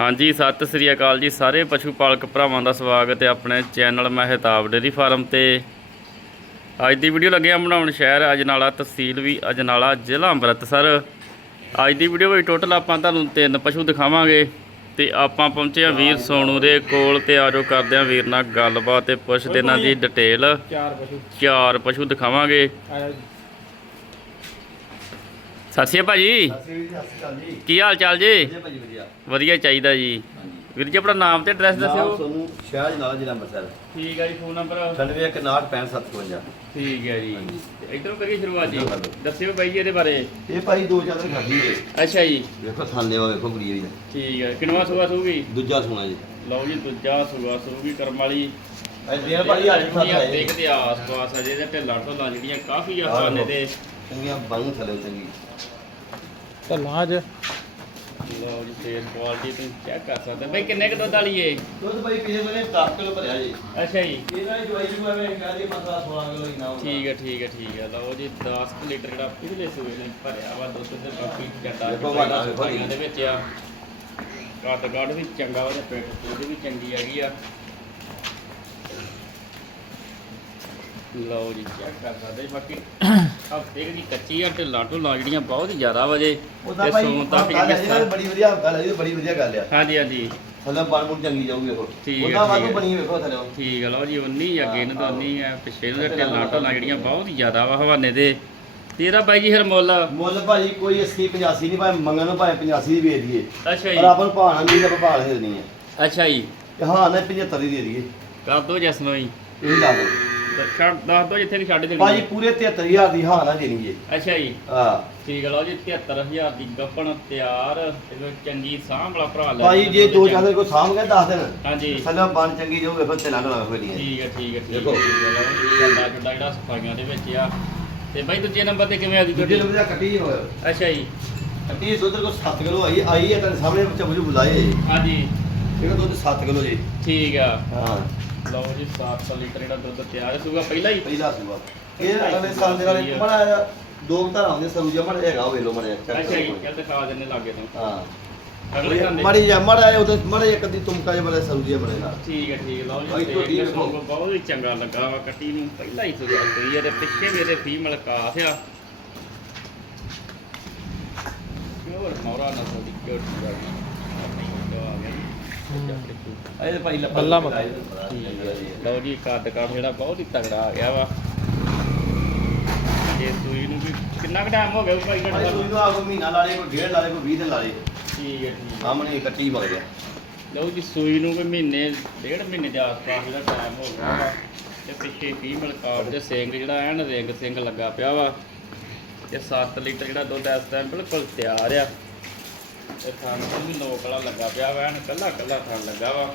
ਹਾਂਜੀ ਸਤਿ ਸ੍ਰੀ ਅਕਾਲ ਜੀ ਸਾਰੇ ਪਸ਼ੂ ਪਾਲਕ ਭਰਾਵਾਂ ਦਾ ਸਵਾਗਤ ਹੈ ਆਪਣੇ ਚੈਨਲ ਮਹਿਤਾਬ ਡੇਰੀ ਫਾਰਮ ਤੇ। ਅੱਜ ਦੀ ਵੀਡੀਓ ਲੱਗੇ ਆ ਬਣਾਉਣ ਸ਼ਹਿਰ ਅਜਨਾਲਾ ਤਹਿਸੀਲ ਵੀ ਅਜਨਾਲਾ ਜ਼ਿਲ੍ਹਾ ਅੰਮ੍ਰਿਤਸਰ। ਅੱਜ ਦੀ ਵੀਡੀਓ ਵਿੱਚ ਟੋਟਲ ਆਪਾਂ ਤੁਹਾਨੂੰ ਤਿੰਨ ਪਸ਼ੂ ਦਿਖਾਵਾਂਗੇ ਤੇ ਆਪਾਂ ਪਹੁੰਚੇ ਆ ਵੀਰ ਸੋਨੂ ਦੇ ਕੋਲ ਤੇ ਆਜੋ ਕਰਦੇ ਆ ਵੀਰ ਨਾਲ ਗੱਲਬਾਤ ਤੇ ਪੁੱਛਦੇ ਇਹਨਾਂ ਦੀ ਡਿਟੇਲ ਚਾਰ ਪਸ਼ੂ। ਚਾਰ ਪਸ਼ੂ ਦਿਖਾਵਾਂਗੇ। ਸਤਿ ਸ਼੍ਰੀ ਅਕਾਲ ਜੀ ਕੀ ਹਾਲ ਚਾਲ ਜੀ? ਵਧੀਆ ਭਾਜੀ ਵਧੀਆ। ਵਧੀਆ ਚਾਹੀਦਾ ਜੀ। ਵੀਰ ਜੀ ਆਪਣਾ ਨਾਮ ਤੇ ਐਡਰੈਸ ਨਾਮ ਦੱਸਿਓ ਤੁਹਾਨੂੰ ਸ਼ਹਿਜ ਨਾਲ ਜ਼ਿਲ੍ਹਾ ਅੰਮ੍ਰਿਤਸਰ। ਠੀਕ ਹੈ ਜੀ ਫੋਨ ਨੰਬਰ 916565 ਠੀਕ ਹੈ ਜੀ। ਇੱਧਰੋਂ ਕਰੀਏ ਸ਼ੁਰੂਆਤ ਜੀ। ਦੱਸਿਓ ਬਾਈ ਜੀ ਇਹਦੇ ਬਾਰੇ। ਇਹ ਭਾਈ ਦੋ ਚਾਦਰ ਖਾਦੀ ਹੈ ਅੱਛਾ ਜੀ। ਵੇਖੋ ਥਾਲੇ ਵਾ ਵੇਖੋ ਕੁੜੀ ਵੀ ਠੀਕ ਹੈ ਕਿੰਨਵਾ ਸੂਆ ਸੂਗੀ? ਦੂਜਾ ਸੋਨਾ ਜੀ। ਲਓ ਜੀ ਦੂਜਾ ਸੂਆ ਸੂਗੀ ਕਰਮ ਵਾਲੀ। ਇਹ ਦੇਰ ਭਾਈ ਅੱਜ ਸੱਤ ਹੈ ਦੇਖਦੇ ਆਸ ਪਾਸ ਅਜੇ ਤੇ ਢਿੱਲਾਂ ਢੋਲਾਂ ਜਿਹੜੀਆਂ ਕਾਫੀ ਆ ਖਾਨੇ ਤੇ। ਚੰਗੀਆਂ ਬੰਨ ਥਲੇ ਚੰਗੀ ਢੱਲਾਂ ਅੱਜ ਲਓ ਜੀ ਫੇਸ ਕੁਆਲਿਟੀ ਤੁਸੀਂ ਚੈੱਕ ਕਰ ਸਕਦੇ ਬਾਈ ਕਿੰਨੇ ਕੁ ਦੁੱਧ ਵਾਲੀ ਏ? ਦੁੱਧ ਭਾਈ ਪਿਛਲੇ ਮਹੀਨੇ 10 ਕਿਲੋ ਭਰਿਆ ਜੀ। ਅੱਛਾ ਜੀ। ਇਹਨਾਂ ਦੀ ਦਵਾਈ ਜੂ ਐਵੇਂ ਕਹਦੀ 15 16 ਕਿਲੋ ਇਨਾ ਠੀਕ ਹੈ ਠੀਕ ਹੈ ਠੀਕ ਹੈ ਲਓ ਜੀ 10 ਕੁ ਲੀਟਰ ਜਿਹੜਾ ਪਿਛਲੇ ਸੂਏ ਨੇ ਭਰਿਆ ਵਾ ਦੁੱਧ ਤੇ ਬਾਕੀ ਜੱਟਾ ਜੀ। ਦੇ ਵਿੱਚ ਆ। ਕੱਦ ਕੱਦ ਵੀ ਚੰਗਾ ਵਾ ਤੇ ਪਿੱਠ ਪੂਰੀ ਵੀ ਚੰਗੀ ਹੈਗੀ ਆ। ਲਓ ਜੀ ਚੈੱਕ ਕਰ ਸਕਦੇ ਬਾਕੀ। ਹਫ਼ਤੇ ਦੀ ਕੱਚੀ ਆ ਢਿੱਲਾਂ ਢੁੱਲਾਂ ਜਿਹੜੀਆਂ ਬਹੁਤ ਹੀ ਜ਼ਿਆਦਾ ਵਜੇ ਉਹਦਾ ਤੇ ਭਾਈ ਸੌਣ ਤੱਕ ਗੱਲ ਹੈ ਜਿਹੜੀ ਬੜੀ ਵਧੀਆ ਗੱਲ ਹੈ ਬੜੀ ਵਧੀਆ ਗੱਲ ਆ। ਹਾਂਜੀ ਹਾਂਜੀ। ਥੱਲੇ ਬਣ ਬੁਣ ਚੰਗੀ ਜਾਊਗੀ ਵੇਖੋ। ਠੀਕ ਹੈ, ਉਹਦਾ ਠੀਕ ਵਾਂਗੂ ਹੈ। ਬਣੀ ਵੇਖੋ ਥੱਲੇ ਠੀਕ ਆ ਲਓ ਜੀ ਉਨੀ ਅੱਗੇ ਨੂੰ ਤਾਂ ਹਾਂ, ਉਨੀ ਆ ਪਿਛੇ ਨੂੰ ਤਾਂ ਢਿੱਲਾਂ ਢੁੱਲਾਂ ਜਿਹੜੀਆਂ ਬਹੁਤ ਹੀ ਜ਼ਿਆਦਾ ਵਾ ਹਵਾਨੇ ਦੇ। ਤੇਰਾ ਬਾਈ ਜੀ ਫਿਰ ਮੁੱਲ? ਮੁੱਲ ਭਾਜੀ ਕੋਈ 80 85 ਨਹੀਂ ਭਾਵੇਂ ਮੰਗਣ ਨੂੰ ਭਾਵੇਂ 85 ਦੀ ਦੇ ਦਈਏ। ਅੱਛਾ ਪਰ ਆਪਾਂ ਨੂੰ ਭਾਣਾ ਨਹੀਂ ਆਪਾਂ ਭਾਣਾ ਦੇ ਦੇਣੀ ਹੈ ਅੱਛਾ ਜੀ। ਤੇ ਹਾਂ ਨਾ 75 ਦੀ ਦੇ ਦਈਏ। ਕਰ ਦੋ ਜਸਨੋ ਜੀ ਇਹ ਲਾ ਤੇ ਛੱਡ ਦੱਸ ਦੋ ਜਿੱਥੇ ਕਿ ਛੱਡ ਦੇਣੀ ਭਾਜੀ ਹੈ। ਪੂਰੇ 73000 ਦੀ ਹਾਂ ਨਾ ਦੇਣੀ ਹੈ। ਅੱਛਾ ਜੀ। ਹਾਂ। ਠੀਕ ਹੈ ਲਓ ਜੀ 73000 ਦੀ ਗੱਪਣ ਤਿਆਰ ਤੇ ਫਿਰ ਚੰਗੀ ਸਾਂਭ ਵਾਲਾ ਭਰਾ ਲੈ ਭਾਜੀ ਜੇ ਦੋ ਚਾਦਰ ਕੋਈ ਸਾਂਭ ਕੇ ਦੱਸ ਦੇਣ ਹਾਂਜੀ। ਥੱਲੇ ਬਣ ਚੰਗੀ ਜਾਊ ਵੇਖੋ ਤੇ ਲੱਗ ਲੱਗ ਫੇੜੀਆਂ ਠੀਕ ਹੈ ਠੀਕ ਹੈ ਠੀਕ ਦੇਖੋ। ਹੈ ਚੱਡਾ ਚੱਡਾ ਜਿਹੜਾ ਸਫਾਈਆਂ ਦੇ ਵਿੱਚ ਆ। ਤੇ ਬਾਈ ਦੂਜੇ ਨੰਬਰ ਤੇ ਕਿਵੇਂ ਆ ਗਈ ਦੂਜੇ ਗੱਡੀ ਨੰਬਰ ਦਾ ਕੱਟੀ ਹੋਇਆ ਅੱਛਾ ਜੀ। ਕੱਟੀ ਦੁੱਧ ਕੋ 7 ਕਿਲੋ ਆਈ ਆਈ ਹੈ ਤਾਂ ਸਾਹਮਣੇ ਬੱਚਾ ਬੁਝੂ ਬੁਲਾਏ ਹਾਂਜੀ। ਇਹਦਾ ਦੁੱਧ 7 ਕਿਲੋ ਜੀ। ਠੀਕ ਆ। ਹਾਂ। ਲਓ ਜੀ 700 ਲੀਟਰ ਜਿਹੜਾ ਦੁੱਧ ਤਿਆਰ ਹੈ ਸੂਗਾ ਪਹਿਲਾਂ ਹੀ। ਪਹਿਲਾ ਸੂਆ ਇਹ ਅਗਲੇ ਸਾਲ ਦੇ ਨਾਲ ਇੱਕ ਬੜਾ ਆਇਆ ਦੋ ਘਰਾਂ ਆਉਂਦੇ ਸਰੂਜਾ ਮੜ ਹੈਗਾ ਵੇਲੋ ਮੜ ਅੱਛਾ ਜੀ ਚੱਲ ਦਿਖਾ ਦਿੰਨੇ ਲਾਗੇ ਤੋਂ ਹਾਂ। ਅਗਲੇ ਘਰ ਦੇ ਮੜੀ ਜਾ ਮੜ ਆਇਆ ਉਹਦੇ ਮੜੇ ਇੱਕ ਦੀ ਤੁਮਕਾ ਜਿਹਾ ਬੜਾ ਸਰੂਜਾ ਮੜੇ ਨਾਲ ਠੀਕ ਹੈ ਠੀਕ ਲਓ ਜੀ ਦੇਖ ਵੇਖੋ। ਬਹੁਤ ਹੀ ਚੰਗਾ ਲੱਗਾ ਵਾ ਕੱਟੀ ਨੂੰ ਪਹਿਲਾਂ ਹੀ ਸੁਗਾ ਕੋਈ ਤੇ ਪਿੱਛੇ ਵੀ ਇਹਦੇ ਫੀਮੇਲ ਕਾਫ ਆ ਪਿਓਰ ਮੌਰਾ ਨਸਲ ਦੀ ਝੋਟੀ ਆ ਗਈ ਆਪਣੀ ਜੋ ਆ ਜੀ ਇਹ ਭਾਈ ਲੱਭਾ ਬੱਲਾ ਮੱਕਾ। ਠੀਕ ਹੈ ਜੀ ਲਓ ਜੀ ਕੱਦ ਕਾਠ ਜਿਹੜਾ ਬਹੁਤ ਹੀ ਤਗੜਾ ਆ ਗਿਆ ਵਾ। ਇਹ ਸੂਈ ਨੂੰ ਵੀ ਕਿੰਨਾ ਕੁ ਟਾਈਮ ਹੋ ਗਿਆ ਭਾਈ ਭਾਈ ਘੰਟਾ ਸੂਈ ਨੂੰ ਆਗੋ ਮਹੀਨਾ ਲਾ ਲੇ ਕੋਈ ਡੇਢ ਲਾ ਲੇ ਕੋਈ 20 ਦਿਨ ਲਾ ਲੇ ਠੀਕ ਹੈ ਠੀਕ ਹੈ। ਸਾਹਮਣੇ ਕੱਟੀ ਵਗ ਗਿਆ। ਲਓ ਜੀ ਸੂਈ ਨੂੰ ਕੋਈ ਮਹੀਨੇ ਡੇਢ ਮਹੀਨੇ ਦੇ ਆਸ-ਪਾਸ ਜਿਹੜਾ ਟਾਈਮ ਹੋ ਗਿਆ ਵਾ। ਤੇ ਪਿੱਛੇ ਫੀਮੇਲ ਕਾਰਡ ਦੇ ਸਿੰਘ ਜਿਹੜਾ ਐਨ ਰਿੰਗ ਸਿੰਘ ਲੱਗਾ ਪਿਆ ਵਾ। ਤੇ 7 ਲੀਟਰ ਜਿਹੜਾ ਦੁੱਧ ਇਸ ਟਾਈਮ ਬਿਲਕੁਲ ਤਿਆਰ ਆ। ਤੇ ਥਣ ਤੋਂ ਵੀ ਲੋਕ ਵਾਲਾ ਲੱਗਾ ਪਿਆ ਵਾ ਐਨ ਕੱਲਾ ਕੱਲਾ ਥਣ ਲੱਗਾ ਵਾ।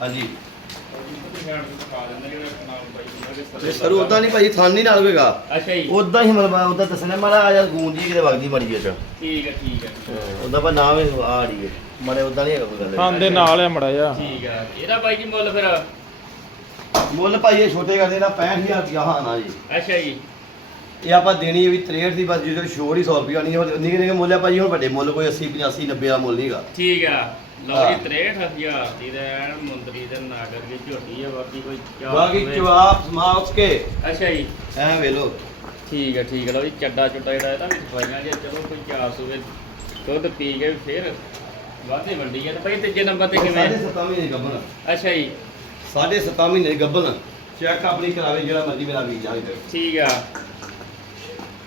ਹਾਂਜੀ। ਅੱਛਾ ਤੇ ਸਰੂ ਉਦਾਂ ਨਹੀਂ ਭਾਈ ਥਾਨ ਨਹੀਂ ਨਾਲ ਹੋਵੇਗਾ ਜੀ। ਉਦਾਂ ਹੀ ਮਤਲਬ ਉਦਾਂ ਦੱਸਣਾ ਮਾੜਾ ਆ ਜਾ ਗੂੰਜ ਜੀ ਕਿਤੇ ਵਗਦੀ ਮੜੀ ਚ ਠੀਕ ਹੈ ਠੀਕ ਹੈ। ਉਦਾਂ ਪਰ ਨਾਮ ਹੀ ਆ ਰਹੀ ਹੈ ਮੜੇ ਉਦਾਂ ਨਹੀਂ ਹੈਗਾ ਕੋਈ ਗੱਲ। ਖਾਂਦੇ ਨਾਲ ਆ ਮੜਾ ਜਾ ਠੀਕ ਹੈ ਇਹਦਾ ਬਾਈ ਜੀ ਮੁੱਲ ਫਿਰ ਮੁੱਲ ਭਾਈ ਇਹ ਛੋਟੇ ਕਰਦੇ ਨਾ 65000 ਰੁਪਇਆ ਹਾਂ ਨਾ ਜੀ। ਅੱਛਾ ਜੀ। ਇਹ ਆਪਾਂ ਦੇਣੀ ਹੈ ਵੀ 63 ਦੀ ਬਸ ਜਦੋਂ ਸ਼ੋਰ ਹੀ 100 ਰੁਪਇਆ ਨਹੀਂ ਹੋਰ ਨਿੱਕੇ ਨਿੱਕੇ ਮੁੱਲ ਆ ਭਾਈ ਹੁਣ ਵੱਡੇ ਮੁੱਲ ਕੋਈ 80 85 90 ਦਾ ਮੁੱਲ ਨਹੀਂਗਾ। ਠੀਕ ਆ। ਲਓ। ਜੀ 63000 ਦੀ ਐਨ ਮੁੰਦਰੀ ਦੇ ਨਾਗਰ ਦੀ ਝੋਟੀ ਆ ਬਾਕੀ ਕੋਈ ਚਾਰ ਬਾਕੀ। ਜਵਾਬ ਸਮਾਪਤ ਕੇ। ਅੱਛਾ ਜੀ। ਐ ਵੇਲੋ ਠੀਕ ਹੈ ਠੀਕ ਹੈ ਲਓ ਜੀ ਚੱਡਾ ਚੁੱਟਾ ਜਿਹੜਾ ਇਹਦਾ ਵੀ ਸਫਾਈਆਂ ਜੇ ਚਲੋ ਕੋਈ ਚਾਰ ਸੂਵੇ ਦੁੱਧ ਪੀ ਕੇ ਫਿਰ ਵਾਧੇ ਵੰਡੀ ਆ ਤੇ ਭਾਈ ਤੀਜੇ ਨੰਬਰ ਤੇ ਕਿਵੇਂ? ਸਾਢੇ ਸੱਤਾਂ ਮਹੀਨੇ ਗੱਬਨ ਅੱਛਾ ਜੀ। ਸਾਢੇ ਸੱਤਾਂ ਮਹੀਨੇ ਗੱਬਨ ਚੈੱਕ ਆਪਣੀ ਕਰਾਵੇ ਜਿਹੜਾ ਮਰਜ਼ੀ ਮੇਰਾ ਵੀਰ ਜਾਵੇ ਤੇ ਠੀਕ ਆ।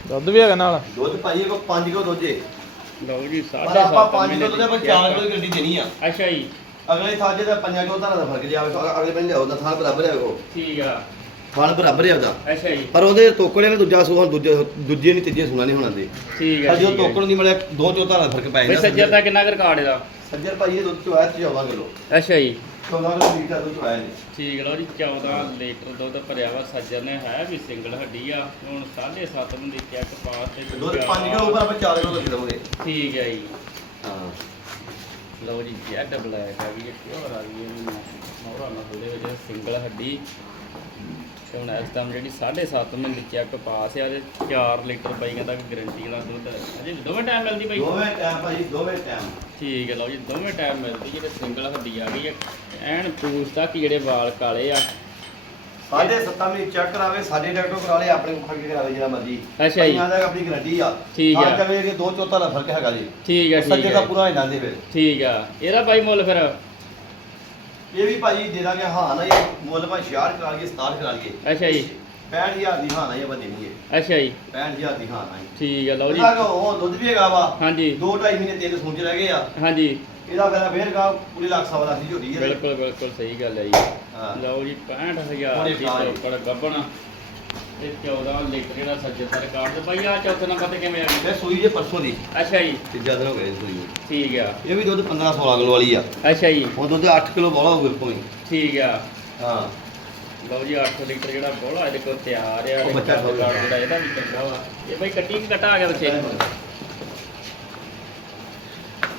ਦੁੱਧ ਵੀ ਹੈਗਾ ਨਾਲ? ਦੁੱਧ ਭਾਈ ਕੋ 5 ਕਿਲੋ ਦੋਜੇ ਲਓ ਜੀ ਪਰ ਸਾਢੇ ਆਪਾਂ ਸੱਤ 5 ਕਿਲੋ ਦੇ ਆਪਾਂ 4 ਕਿਲੋ ਦੀ ਗੱਡੀ ਦੇਣੀ ਆ। ਅੱਛਾ ਜੀ। ਅਗਲੇ ਥਾਜੇ ਦਾ 5 ਕਿਲੋ ਦਾ ਫ਼ਰਕ ਜਾਵੇ ਅਗਲੇ ਬੰਦੇ ਉਹਦਾ ਥਾਂ ਬਰਾਬਰ ਹੈ ਉਹ। ਠੀਕ ਆ। ਥਾਂ ਬਰਾਬਰ ਹੈ ਉਹਦਾ। ਅੱਛਾ ਜੀ। ਪਰ ਉਹਦੇ ਤੋਕੜੇ ਨੇ ਦੂਜਾ ਸੂਹਾ ਦੂਜੇ ਦੂਜੇ ਨਹੀਂ ਤੀਜੇ ਸੂਣਾ ਨਹੀਂ ਹੋਣਾ ਦੇ। ਠੀਕ ਆ ਪਰ ਆ। ਤੋਕੜ ਨਹੀਂ ਮਿਲਿਆ ਦੋ ਚੌਥਾ ਦਾ ਫ਼ਰਕ ਪੈ ਜਾਂਦਾ ਸੱਜਰ ਦਾ ਕਿੰਨਾ ਕੁ ਰਿਕਾਰਡ ਇਹਦਾ? ਸੱਜਰ ਭਾਈ ਇਹ ਦੁੱਧ ਚੋਇਆ 14 ਕਿਲੋ। ਅੱਛਾ ਜੀ। 14 ਕਿਲੋ ਲੀਟਰ ਦੁੱਧ ਚੋਇਆ ਨੇ ਠੀਕ ਲਓ ਜੀ 14 ਲੀਟਰ ਦੁੱਧ ਭਰਿਆ ਵਾ ਸੱਜਰ ਨੇ ਹੈ ਵੀ ਸਿੰਗਲ ਹੱਡੀ ਆ। ਹੁਣ 7.5 ਨੂੰ ਦੀ ਚੈੱਕ ਪਾਸ ਤੇ ਦੁੱਧ 5 ਕਿਲੋ ਉੱਪਰ ਆਪਾਂ 4 ਕਿਲੋ ਦੁੱਧ ਦੇਵਾਂਗੇ। ਠੀਕ ਹੈ ਜੀ। ਹਾਂ। ਲਓ ਜੀ ਜੈਡ ਬਲੈਕ ਆ ਗਈ ਇਹ ਪਿਓਰ ਆ ਗਈ ਇਹ ਮੋਹਰਾ ਨਾਲ ਉਹਦੇ ਵਿੱਚ ਸਿੰਗਲ ਹੱਡੀ। ਤੇ ਹੁਣ ਇਸ ਟਾਈਮ ਜਿਹੜੀ 7.5 ਮਹੀਨੇ ਚੈੱਕ ਪਾਸ ਆ ਤੇ 4 ਲੀਟਰ ਬਾਈ ਕਹਿੰਦਾ ਕਿ ਗਾਰੰਟੀ ਵਾਲਾ ਦੁੱਧ। ਹੈ ਅਜੇ ਦੋਵੇਂ ਟਾਈਮ ਮਿਲਦੀ ਬਾਈ? ਦੋਵੇਂ ਟਾਈਮ ਭਾਜੀ ਦੋਵੇਂ ਟਾਈਮ ਠੀਕ ਹੈ ਲਓ ਜੀ ਦੋਵੇਂ ਟਾਈਮ ਮਿਲਦੀ ਜਿਹੜੇ ਸਿੰਗਲ ਹੱਡੀ ਆ ਗਈ ਹੈ ਐਨ ਪੂਛ ਤੱਕ ਜਿਹੜੇ ਵਾਲ ਕਾਲੇ ਆ। ਸਾਢੇ ਸੱਤਾਂ ਮਹੀਨੇ ਚੈੱਕ ਕਰਾਵੇ ਸਾਡੇ ਡਾਕਟਰ ਕਰਾ ਲੇ ਆਪਣੇ ਕੋਲ ਕੇ ਕਰਾਵੇ ਜਿਹੜਾ ਮਰਜ਼ੀ। ਅੱਛਾ ਜੀ। ਦਾ ਆਪਣੀ ਗਰੰਟੀ ਆ। ਠੀਕ ਆ। ਹਾਂ ਕਵੇ ਕਿ ਦੋ ਚੌਥਾ ਦਾ ਫ਼ਰਕ ਹੈਗਾ ਜੀ। ਠੀਕ ਠੀਕ ਸੱਜੇ ਦਾ ਪੂਰਾ ਇਹਨਾਂ ਦੇ ਫਿਰ। ਠੀਕ ਆ। ਇਹਦਾ ਬਾਈ ਮੁੱਲ ਫਿਰ? ਇਹ ਵੀ ਭਾਜੀ ਦੇ ਦਾਂਗੇ ਹਾਂ ਨਾ ਇਹ ਮੁੱਲ ਭਾਵੇਂ 66 ਕਰਾ ਲਈਏ 67 ਕਰਾ ਲਈਏ। ਅੱਛਾ ਜੀ। 65000 ਦੀ ਹਾਂ ਨਾ ਇਹ ਬੰਦੇ ਨਹੀਂ ਅੱਛਾ ਜੀ। 65000 ਦੀ ਹਾਂ ਨਾ ਠੀਕ ਹੈ ਲਓ ਜੀ। ਉਹ ਦੁੱਧ ਵੀ ਹੈਗਾ ਵਾ। ਹਾਂਜੀ। ਦੋ ਢਾਈ ਮਹੀਨੇ ਤਿੰਨ ਸੂੰਜ ਰਹਿ ਗਏ ਆ। ਹਾਂਜੀ। ਇਹਦਾ ਫਿਰ ਫੇਰ ਗਾ ਪੂਰੀ ਲੱਖ ਸਵਾ ਲੱਖ ਦੀ ਝੋਟੀ ਹੈ ਬਿਲਕੁਲ ਬਿਲਕੁਲ ਸਹੀ ਗੱਲ ਹੈ ਜੀ। ਹਾਂ। ਲਓ ਜੀ 65000 ਉਹਨੇ ਦੀ ਲਈ। ਪ੍ਰੋਪਰ ਗੱਬਣ ਤੇ 14 ਲੀਟਰ ਜਿਹੜਾ ਸੱਜੇ ਸਰਕਾਰ ਦੇ ਬਾਈ ਆ ਚੌਥੇ ਨੰਬਰ ਤੇ ਕਿਵੇਂ ਆ ਗਈ? ਇਹ ਸੂਈ ਜੇ ਪਰਸੋਂ ਦੀ। ਅੱਛਾ ਜੀ। ਤੀਜਾ ਦਿਨ ਹੋ ਗਿਆ ਸੂਈ ਨੂੰ। ਠੀਕ ਆ। ਇਹ ਵੀ ਦੁੱਧ 15 16 ਕਿਲੋ ਵਾਲੀ ਆ। ਅੱਛਾ ਜੀ। ਹੁਣ ਦੁੱਧ 8 ਕਿਲੋ ਬੋਲਾ ਹੋਊਗਾ ਕੋਈ ਠੀਕ ਆ। ਹਾਂ। ਲਓ ਜੀ 8 ਲੀਟਰ ਜਿਹੜਾ ਬੋਲਾ ਇਹਦੇ ਕੋਲ ਤਿਆਰ ਆ। ਉਹ ਤੇ ਬੱਚਾ ਕੱਦ ਖੋਲ ਕਾਠ ਜਿਹੜਾ ਇਹਦਾ ਵੀ ਚੰਗਾ ਵਾ। ਇਹ ਬਾਈ ਕੱਟੀ ਕਿ ਕਟਾ ਆ ਗਿਆ ਬੱਚੇ?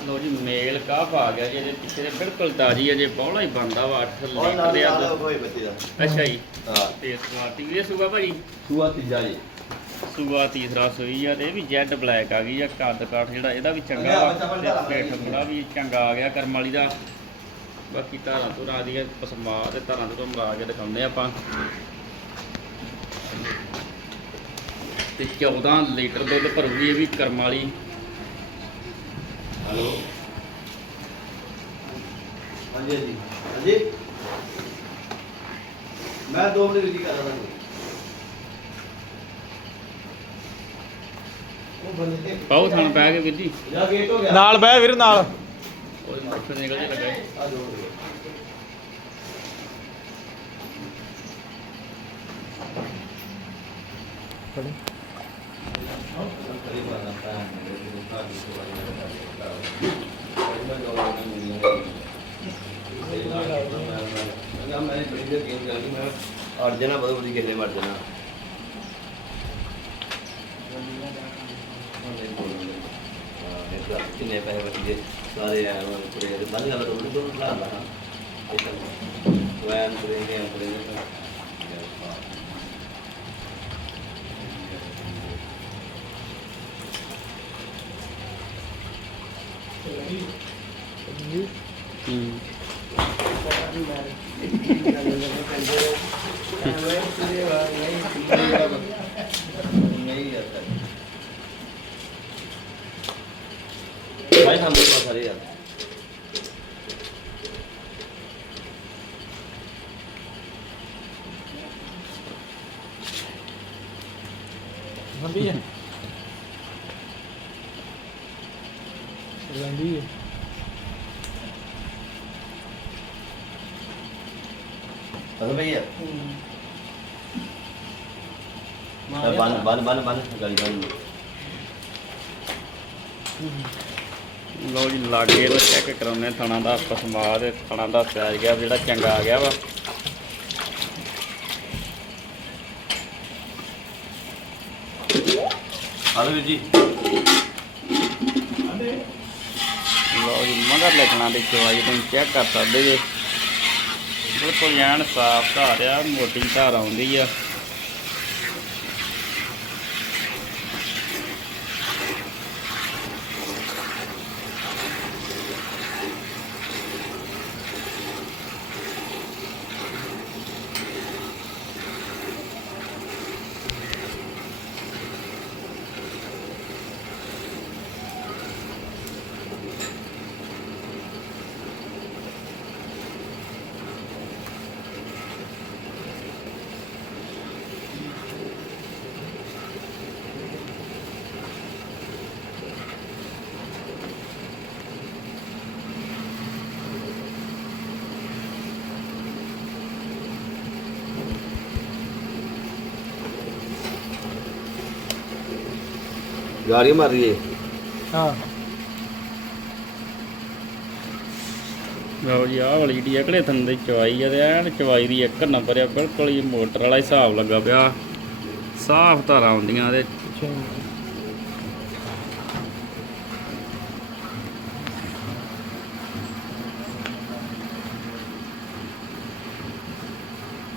ਲਓ ਜੀ ਮੇਲ ਕਾਫ ਆ ਗਿਆ ਜੀ ਇਹਦੇ ਪਿੱਛੇ ਦੇ ਬਿਲਕੁਲ ਤਾਜੀ ਹੈ ਜੇ ਬੋਲਾ ਹੀ ਬੰਦਾ ਵਾ 8 ਉਹ ਲੀਟਰ ਦੇ ਆ ਕੋਈ ਬੱਚੇ ਦਾ। ਅੱਛਾ ਜੀ। ਹਾਂ। ਤੇ ਵੀ ਇਹ ਸੂਆ ਭਾਜੀ? ਸੂਆ ਤੀਜਾ ਜੀ। ਸੂਆ ਤੀਸਰਾ ਸੂਈ ਆ ਤੇ ਇਹ ਵੀ ਜੈਡ ਬਲੈਕ ਆ ਗਈ ਆ ਕੱਦ ਕਾਠ ਜਿਹੜਾ ਇਹਦਾ ਵੀ ਚੰਗਾ ਵਾ। ਤੇ ਜੀ। ਠੰਡਾ ਵੀ ਚੰਗਾ ਆ ਗਿਆ ਕਰਮ ਵਾਲੀ ਦਾ। ਬਾਕੀ ਧਾਰਾਂ ਧੁਰਾਂ ਦੀਆਂ ਪਸਮਾ ਤੇ ਧਾਰਾਂ ਤੋਂ ਮਰਾ ਕੇ ਦਿਖਾਉਂਦੇ ਆਪਾਂ। ਤੇ 14 ਲੀਟਰ ਦੁੱਧ ਭਰੂਗੀ ਇਹ ਵੀ ਕਰਮ ਵਾਲੀ। ਹਲੋ। ਹਾਂਜੀ ਹਾਂਜੀ। ਹਾਂਜੀ? ਮੈਂ ਦੋ ਮਿੰਟ ਵਿਧੀ ਕਰਾਂ ਤੁਹਾਨੂੰ ਉਹ ਬੰਦੇ ਪਾਉ ਥਣ ਪੈ ਕੇ ਵੀਰ ਜੀ। ਜਾ ਗੇਟ ਹੋ ਗਿਆ। ਨਾਲ ਬਹਿ ਵੀਰ ਨਾਲ। ਉਹ ਮੱਛਰ ਨਿਕਲ ਜੇ ਲੱਗਾ। ਆ ਜੋ ਅਰਜਨਾ ਬਹੁਤ ਬੜੀ ਕਿਹਨੇ ਮਰ ਜਾਣਾ ਕਿੰਨੇ ਪੈਸੇ ਬਚ ਗਏ ਸਾਰੇ ਆਏ ਹੋਏ ਪੂਰੇ ਦੇ ਬੰਦ ਗੱਲ ਤੋਂ ਤੋਂ ਬੁਲਾ ਲਾ ਇਹ ਤਾਂ ਵੈਨ ਪੂਰੇ ਨੇ ਪੂਰੇ ਨੇ ਹੂੰ ਨਹੀਂ ਯਾਰ ਭਾਈ ਹਮ ਲੋग ਸਾਰੇ ਯਾਰ ਬੰਦੀ ਹੈ ਬੰਦੀ ਹੈ ਹਾਂ ਭਈਆ ਬਨ ਬਨ ਬਨ ਲਓ ਜੀ ਲਾਗੇ ਦਾ ਚੈੱਕ ਕਰਾਉਂਦੇ ਥਣਾ ਦਾ ਪਸਮਾ ਤੇ ਥਣਾ ਦਾ ਸਾਈਜ਼ ਗਿਆ ਜਿਹੜਾ ਚੰਗਾ ਆ ਗਿਆ ਵਾ। ਹਲੋ ਵੀਰ ਜੀ। ਲਓ ਜੀ ਮਗਰ ਲੱਗਣਾ ਦੇ ਚਵਾਈ ਤੁਸੀਂ ਚੈੱਕ ਕਰ ਸਕਦੇ ਜੇ। ਬਿਲਕੁਲ ਐਨ ਸਾਫ਼ ਧਾਰ ਆ ਮੋਟੀ ਧਾਰ ਆਉਂਦੀ ਆ। ਗਾੜੀ ਮਾਰ ਰਹੀ ਹੈ। ਹਾਂ ਲਓ ਜੀ ਆਹ ਵਾਲੀ ਜਿਹੜੀ ਅਗਲੇ ਥਣ ਦੀ ਚਵਾਈ ਆ ਤੇ ਐਨ ਚਵਾਈ ਦੀ ਇੱਕ ਨੰਬਰ ਆ ਬਿਲਕੁਲ ਹੀ ਮੋਟਰ ਵਾਲਾ ਹਿਸਾਬ ਲੱਗਾ ਪਿਆ। ਸਾਫ਼ ਧਾਰਾਂ ਆਉਂਦੀਆਂ ਤੇ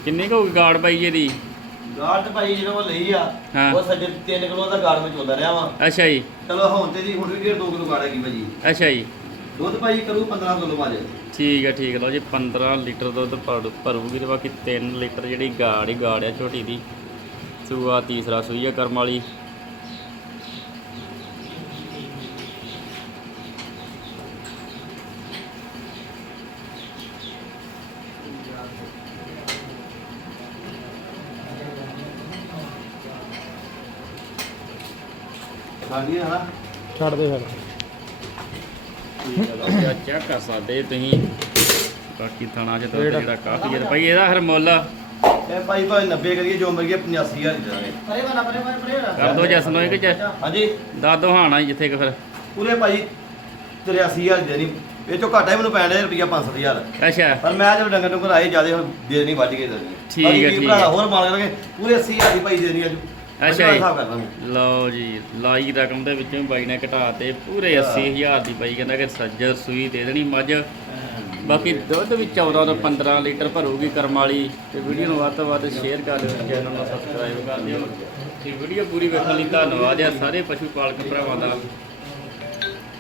ਕਿੰਨੇ ਕੁ ਹੋਊਗੀ ਗਾੜ ਜੀ ਇਹਦੀ? ਗਾਰਡ ਤੇ ਭਾਈ ਜਿਹਨਾਂ ਕੋਲ ਲਈ ਆ ਹਾਂ। ਉਹ ਸੱਜੇ 3 ਕਿਲੋ ਦਾ ਗਾਰਡ ਵਿੱਚ ਹੁੰਦਾ ਰਿਹਾ ਵਾ। ਅੱਛਾ ਜੀ। ਚਲੋ ਹੁਣ ਤੇ ਦੀ ਹੁਣ ਵੀ 2 ਕਿਲੋ ਗਾੜ ਹੈਗੀ ਭਾਜੀ। ਅੱਛਾ ਜੀ। ਦੁੱਧ ਭਾਈ ਕਰੂ 15 ਕਿਲੋ ਬਾਜ ਠੀਕ ਹੈ ਠੀਕ ਹੈ ਲਓ ਜੀ 15 ਲੀਟਰ ਦੁੱਧ ਭਰ- ਭਰੂਗੀ ਤੇ ਬਾਕੀ 3 ਲੀਟਰ ਜਿਹੜੀ ਗਾੜ ਹੀ ਗਾੜ ਆ ਝੋਟੀ ਦੀ। ਸੂਆ ਤੀਸਰਾ ਸੂਈ ਆ ਕਰਮ ਵਾਲੀ। ਹੈ ਨਾ ਛੱਡ ਦੇ ਫਿਰ। ਆ ਚੈੱਕ ਕਰ ਸਕਦੇ ਤੁਸੀਂ। ਬਾਕੀ ਥਣਾ ਚ ਦੁੱਧ ਜਿਹੜਾ ਕਾਫੀ ਹੈ ਭਾਈ ਇਹਦਾ ਫਿਰ ਮੁੱਲ? ਇਹ ਭਾਈ ਭਾਈ 90 ਕਰੀਏ ਜੋ ਮਰ ਗਿਆ 85000 ਦੀ ਜਾਵੇ ਪਰੇ ਵਾਲਾ ਪਰੇ ਪਰੇ ਪਰੇ ਕਰ ਦੋ ਜਸ ਨੂੰ ਕਿ ਹਾਂਜੀ। ਦਾਦੋ ਹਾਣਾ ਹੀ ਜਿੱਥੇ ਕਿ ਫਿਰ। ਪੂਰੇ ਭਾਈ 83000 ਦੇ ਨਹੀਂ। ਇਹ ਚੋਂ ਘਾਟਾ ਹੀ ਮੈਨੂੰ ਪੈਣ ਰਿਹਾ ਰੁਪਿਆ 5000 ਅੱਛਾ। ਪਰ ਮੈਂ ਜਦੋਂ ਡੰਗਰ ਡੰਗਰ ਆਏ ਜਿਆਦੇ ਹੁਣ ਦੇ ਨਹੀਂ ਵੱਢ ਕੇ ਦੇ ਠੀਕ ਹੈ, ਠੀਕ ਹੈ। ਹੋਰ ਮਾਲ ਕਰਾਂਗੇ ਪੂਰੇ 80000 ਦੀ ਭਾਈ ਦੇਣੀ ਅੱਜ। ਅੱਛਾ ਜੀ। ਹਿਸਾਬ ਕਰ ਲਾਂਗੇ ਲਓ ਜੀ ਲਾਈ ਰਕਮ ਦੇ ਵਿੱਚੋਂ ਬਾਈ ਨੇ ਘਟਾ ਤੇ ਪੂਰੇ 80000 ਦੀ ਬਾਈ ਕਹਿੰਦਾ ਕਿ ਸੱਜਰ ਸੂਈ ਦੇ ਦੇਣੀ ਮੱਝ। ਬਾਕੀ ਦੁੱਧ ਵੀ 14 ਤੋਂ 15 ਲੀਟਰ ਭਰੂਗੀ ਕਰਮ ਵਾਲੀ। ਤੇ ਵੀਡੀਓ ਨੂੰ ਵੱਧ ਤੋਂ ਵੱਧ ਸ਼ੇਅਰ ਕਰ ਦਿਓ ਚੈਨਲ ਨੂੰ ਸਬਸਕ੍ਰਾਈਬ ਕਰ ਦਿਓ। ਤੇ ਵੀਡੀਓ ਪੂਰੀ ਵੇਖਣ ਲਈ ਧੰਨਵਾਦ ਆ ਸਾਰੇ ਪਸ਼ੂ ਪਾਲਕ ਭਰਾਵਾਂ ਦਾ।